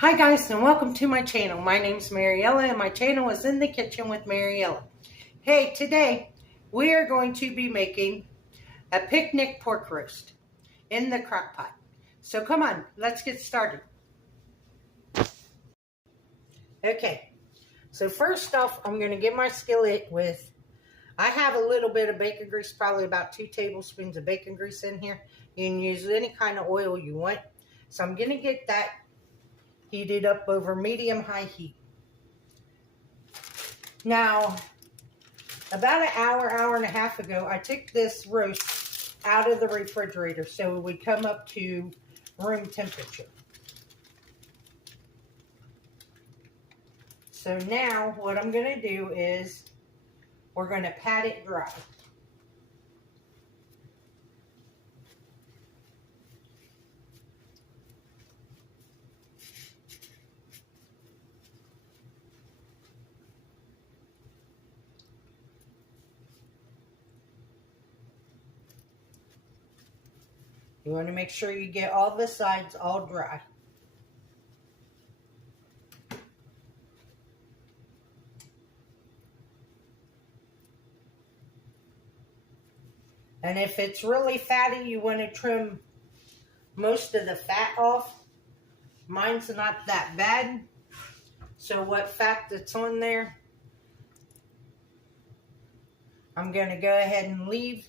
Hi guys, and welcome to my channel. My name's Mariella and my channel is In the Kitchen with Mariella. Hey, today we are going to be making a picnic pork roast in the crock pot. So come on, let's get started. Okay, so first off, I'm going to get my skillet with, I have a little bit of bacon grease, probably about 2 tablespoons of bacon grease in here. You can use any kind of oil you want. So I'm going to get that heated up over medium-high heat. Now, about an hour and a half ago, I took this roast out of the refrigerator so it would come up to room temperature. So now what I'm going to do is we're going to pat it dry. You want to make sure you get all the sides all dry. And if it's really fatty, you want to trim most of the fat off. Mine's not that bad. So what fat that's on there, I'm going to go ahead and leave.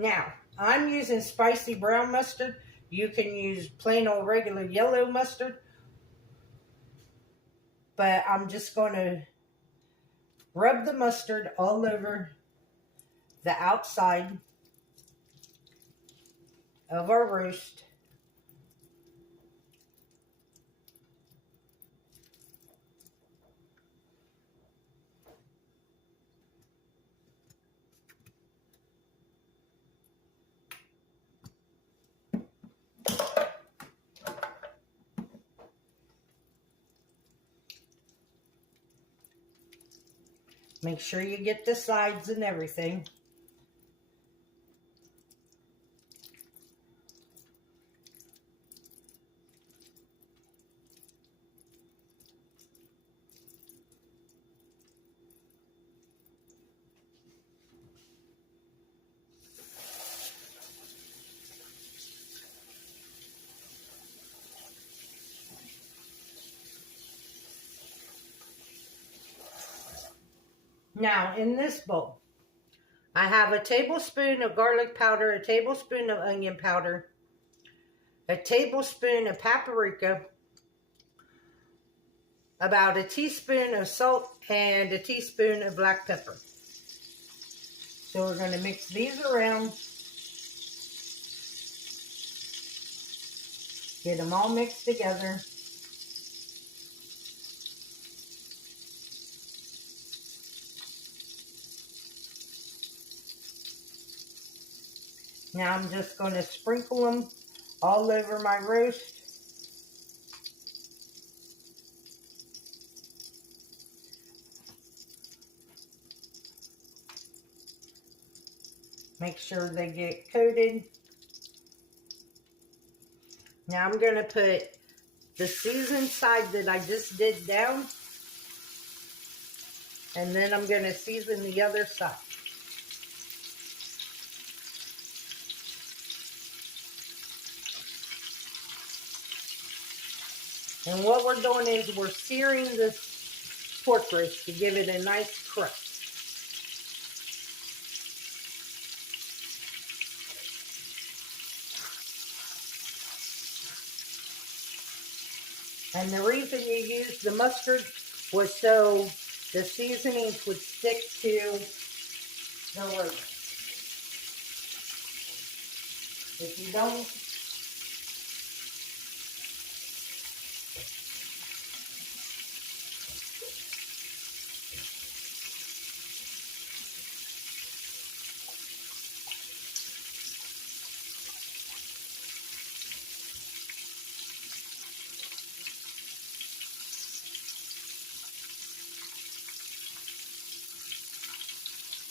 Now, I'm using spicy brown mustard. You can use plain old regular yellow mustard. But I'm just going to rub the mustard all over the outside of our roast. Make sure you get the sides and everything. Now, in this bowl, I have a tablespoon of garlic powder, a tablespoon of onion powder, a tablespoon of paprika, about a teaspoon of salt, and a teaspoon of black pepper. So we're going to mix these around. Get them all mixed together. Now I'm just going to sprinkle them all over my roast. Make sure they get coated. Now I'm going to put the seasoned side that I just did down. And then I'm going to season the other side. And what we're doing is we're searing this pork roast to give it a nice crust. And the reason you used the mustard was so the seasonings would stick to the roast. If you don't,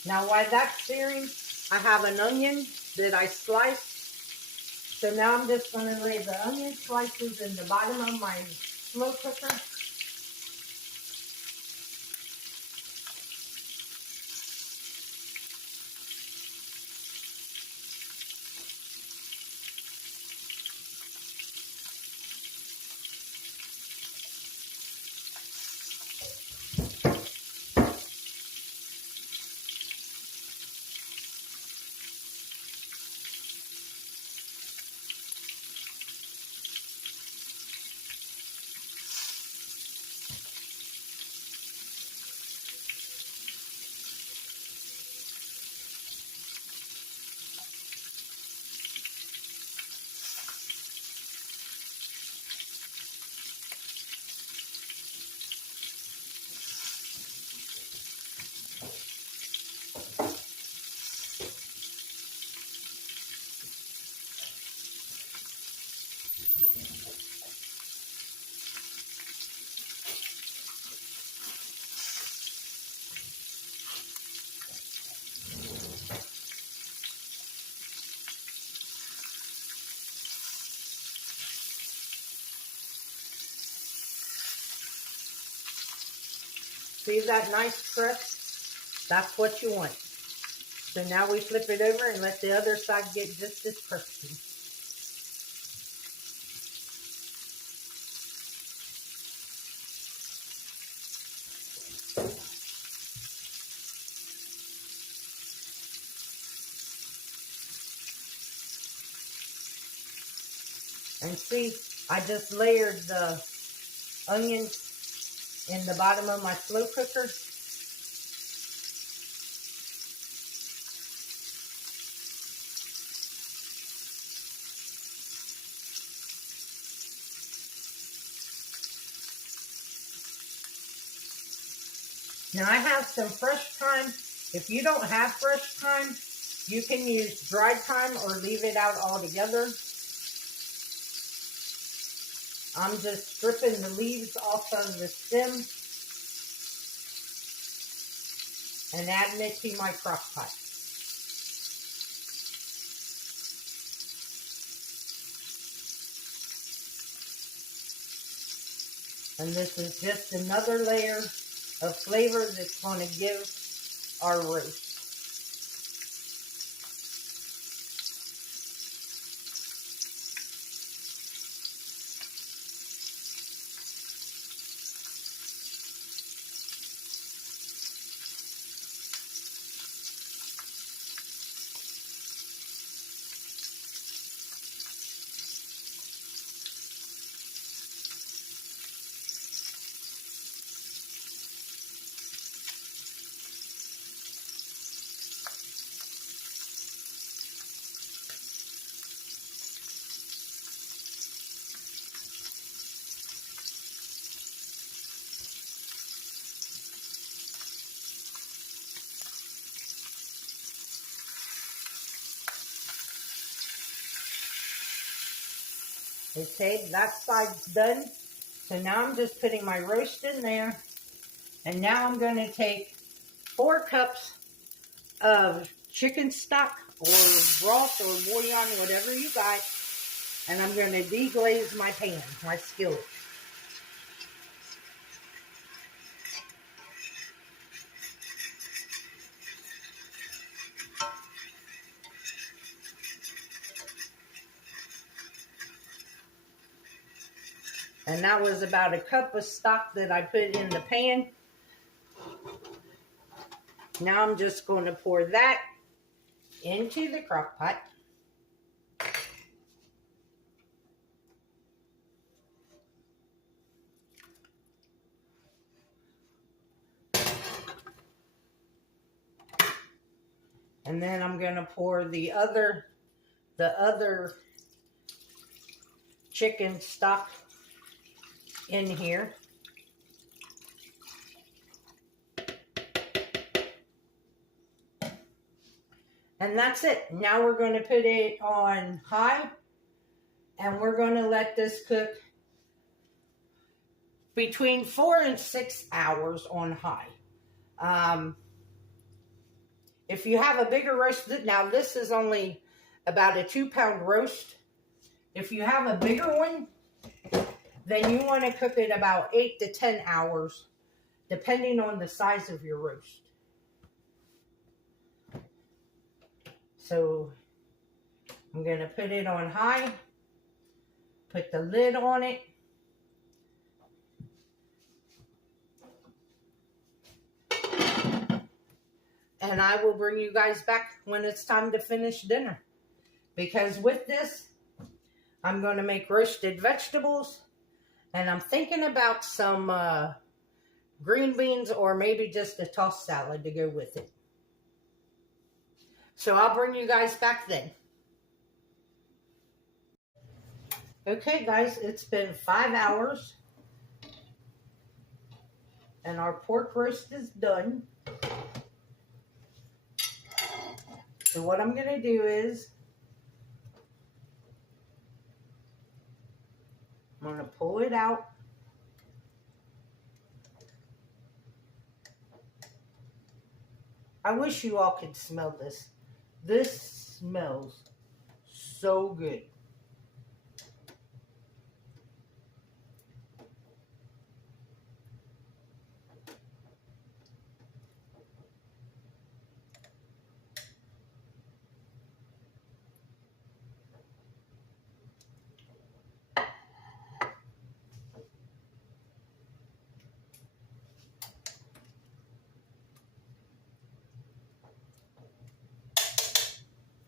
Now while that's searing, I have an onion that I sliced. So now I'm just going to lay the onion slices in the bottom of my slow cooker. See that nice crust? That's what you want. So now we flip it over and let the other side get just as crispy. And see, I just layered the onions in the bottom of my slow cooker. Now I have some fresh thyme. If you don't have fresh thyme, you can use dried thyme or leave it out altogether. I'm just stripping the leaves off of the stem and adding it to my crock pot. And this is just another layer of flavor that's going to give our roast. Okay, that side's done. So now I'm just putting my roast in there. And now I'm going to take 4 cups of chicken stock or broth or bouillon, whatever you got. And I'm going to deglaze my pan, my skillet. And that was about a cup of stock that I put in the pan. Now I'm just going to pour that into the crock pot. And then I'm going to pour the other chicken stock in here. And that's it. Now we're going to put it on high. And we're going to let this cook between 4 and 6 hours on high. If you have a bigger roast, now this is only about a 2-pound roast. If you have a bigger one, then you want to cook it about 8 to 10 hours, depending on the size of your roast. So I'm going to put it on high, put the lid on it. And I will bring you guys back when it's time to finish dinner. Because with this, I'm going to make roasted vegetables. And I'm thinking about some green beans or maybe just a tossed salad to go with it. So I'll bring you guys back then. Okay guys, it's been 5 hours. And our pork roast is done. So what I'm going to do is, I'm going to pull it out. I wish you all could smell this. This smells so good.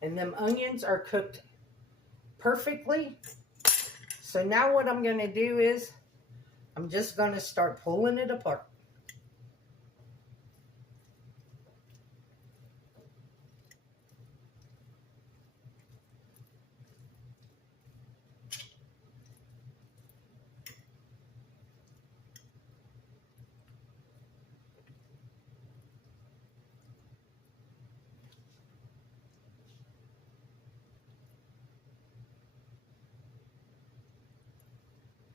And them onions are cooked perfectly. So now what I'm going to do is, I'm just going to start pulling it apart.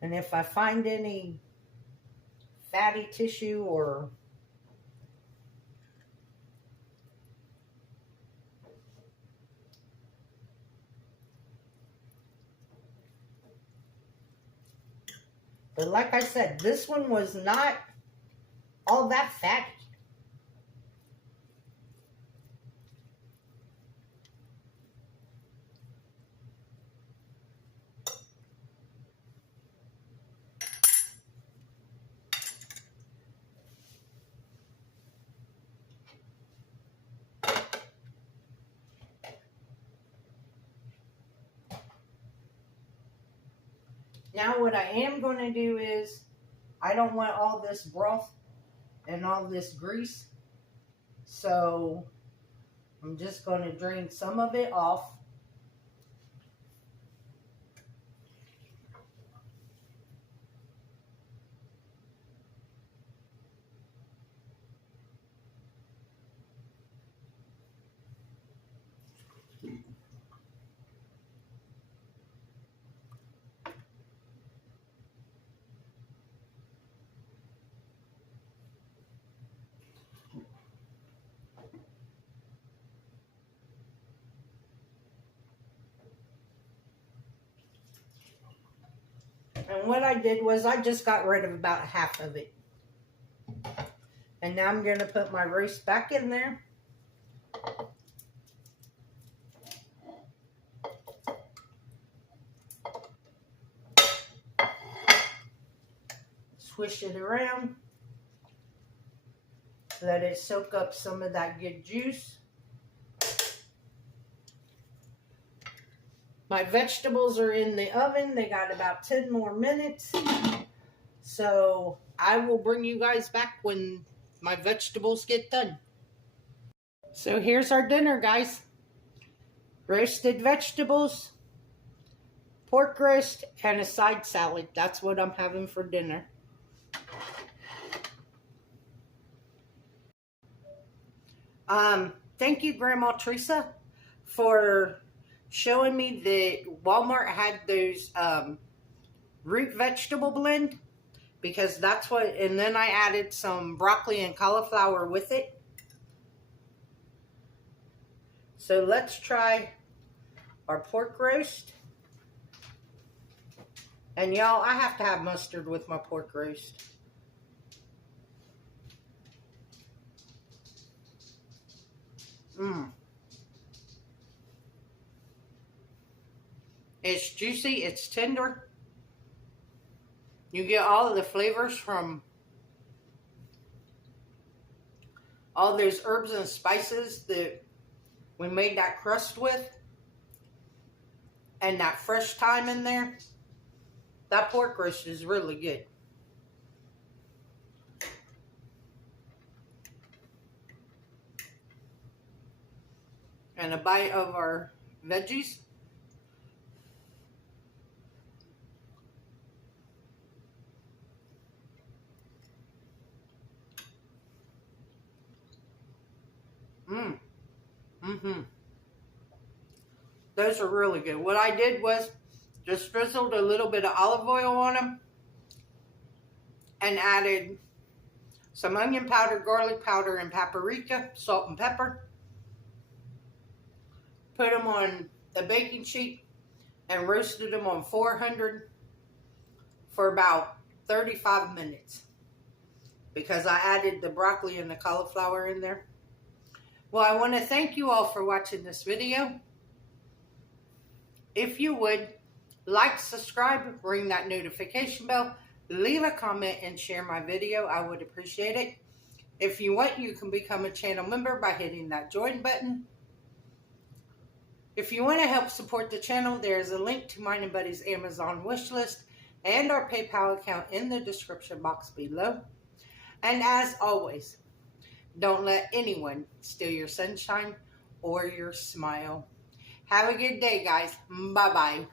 And if I find any fatty tissue or but like I said, this one was not all that fatty. Now what I am going to do is, I don't want all this broth and all this grease. So I'm just going to drain some of it off. And what I did was I just got rid of about half of it. And now I'm going to put my roast back in there. Swish it around. Let it soak up some of that good juice. My vegetables are in the oven. They got about 10 more minutes. So I will bring you guys back when my vegetables get done. So here's our dinner, guys. Roasted vegetables, pork roast, and a side salad. That's what I'm having for dinner. Thank you, Grandma Teresa, for showing me that Walmart had those root vegetable blend, because that's what, and then I added some broccoli and cauliflower with it. So let's try our pork roast. And y'all, I have to have mustard with my pork roast. It's juicy, it's tender. You get all of the flavors from all those herbs and spices that we made that crust with. And that fresh thyme in there. That pork roast is really good. And a bite of our veggies. Those are really good. What I did was just drizzled a little bit of olive oil on them and added some onion powder, garlic powder, and paprika, salt and pepper. Put them on a baking sheet and roasted them on 400 for about 35 minutes because I added the broccoli and the cauliflower in there. Well, I want to thank you all for watching this video. If you would, like, subscribe, ring that notification bell, leave a comment, and share my video. I would appreciate it. If you want, you can become a channel member by hitting that join button. If you want to help support the channel, there's a link to mine and Buddy's Amazon wish list and our PayPal account in the description box below. And as always, don't let anyone steal your sunshine or your smile. Have a good day, guys. Bye-bye.